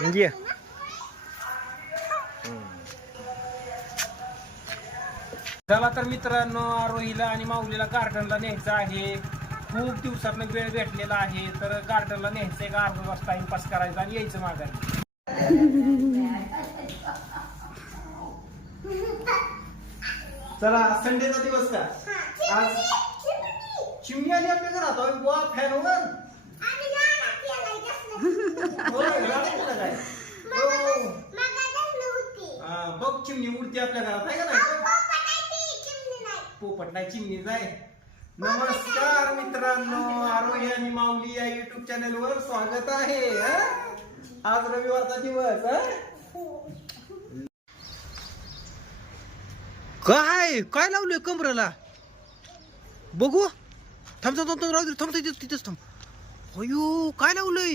म्हणजे? चला तर मित्रांनो आरोहीला आणि माऊलीला गार्डनला न्यायचं आहे. खूप दिवसातनं वेळ भेटलेला आहे तर गार्डनला न्यायचंय का? अर्धा तास टाइमपास करायचा आणि यायचं माघारी. चला संडेचा दिवस का? आज चिमणी आली आपल्या घरात फॅनवर होय, राडा केला काय हो. हा, बघ चिमणी उडते आपल्या घरात आहे का नाही पोपट नाही चिमणी जाय. नमस्कार मित्रांनो आरोही आणि माऊली या युट्यूब चॅनल वर स्वागत आहे हं? आज रविवारचा दिवस? काय? काय लावलंय कमरेला? बघू. थांब थांब थांब थांब राहू दे, थांब तिथेच तिथेच थांब. अयो काय लावलंय?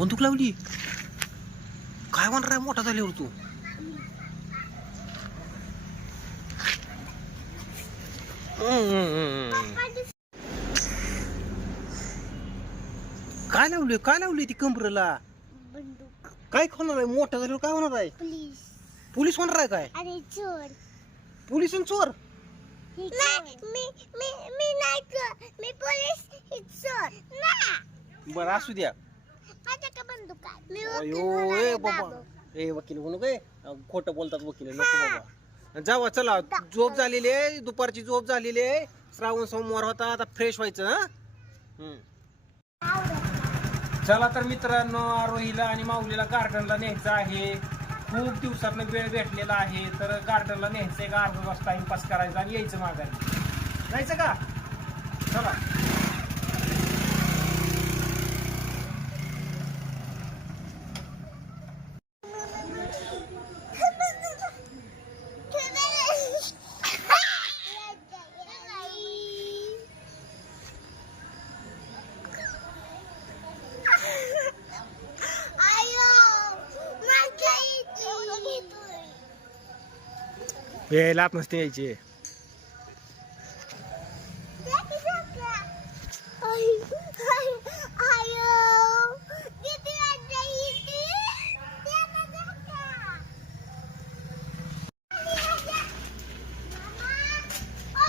बंदूक लावली. काय म्हणणार आहे मोठा झाल्यावर तू? काय लावलंय? काय लावलंय ती कमरेला काय होणार आहे? मोठा झाल्यावर काय होणार आहे? पोलीस. होणार आहे काय? अरे चोर. पोलीस आणि चोर? मी मी मी नाही चोर. मी पोलीस चोर. ना. बरं असू द्या माझ्या का बंदूक आहे मी अयो ए बाबा. ए वकील म्हणू काय खोटं बोलतात वकील नको बाबा. जावा चला. झोप झालेली आहे दुपारची झोप झालेली आहे. श्रावण सोमवार होता आता फ्रेश व्हायचं हा? हम्म. चला तर मित्रांनो आरोहीला आणि माऊलीला गार्डनला न्यायचं आहे. खूप दिवसातनं वेळ भेटलेला आहे तर गार्डनला न्यायचंय का? अर्धा तास टाइमपास करायचा आणि यायचं माघारी. जायचं का? चला. यायला नसते यायची.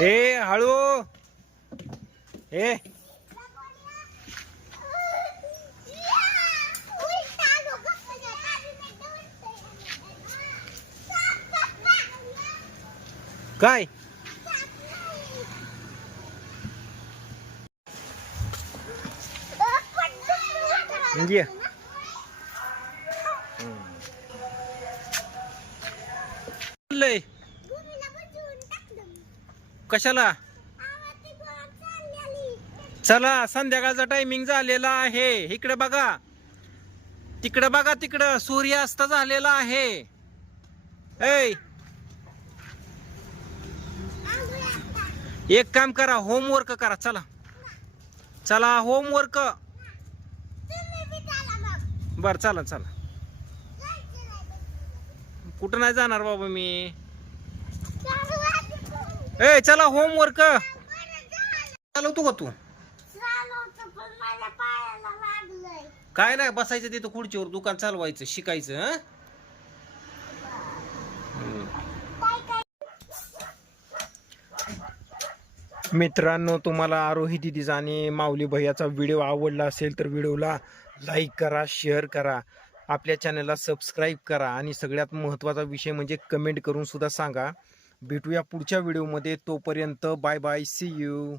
ए हळू. ए काय? म्हणजे कशाला? चला संध्याकाळचा टायमिंग झालेला आहे. इकडे बघा. तिकडे बघा तिकडं. सूर्यास्त झालेला आहे. ऐ. एक काम करा होमवर्क करा चला. चला होमवर्क बर चला चला. कुठं नाही जाणार बाबा मी? ए चला होमवर्क चालवतो का तू? काय नाही बसायचं तिथं खुर्चीवर दुकान चालवायचं शिकायचं हं? मित्रांनो तुम्हाला आरोही दिदीचा आणि माऊली भैयाचा व्हिडिओ आवडला असेल तर व्हिडिओला लाईक करा शेअर करा. आपल्या चॅनलला सबस्क्राईब करा आणि सगळ्यात महत्त्वाचा विषय म्हणजे कमेंट करून सुद्धा सांगा. भेटूया पुढच्या व्हिडिओमध्ये तोपर्यंत बाय बाय सी यू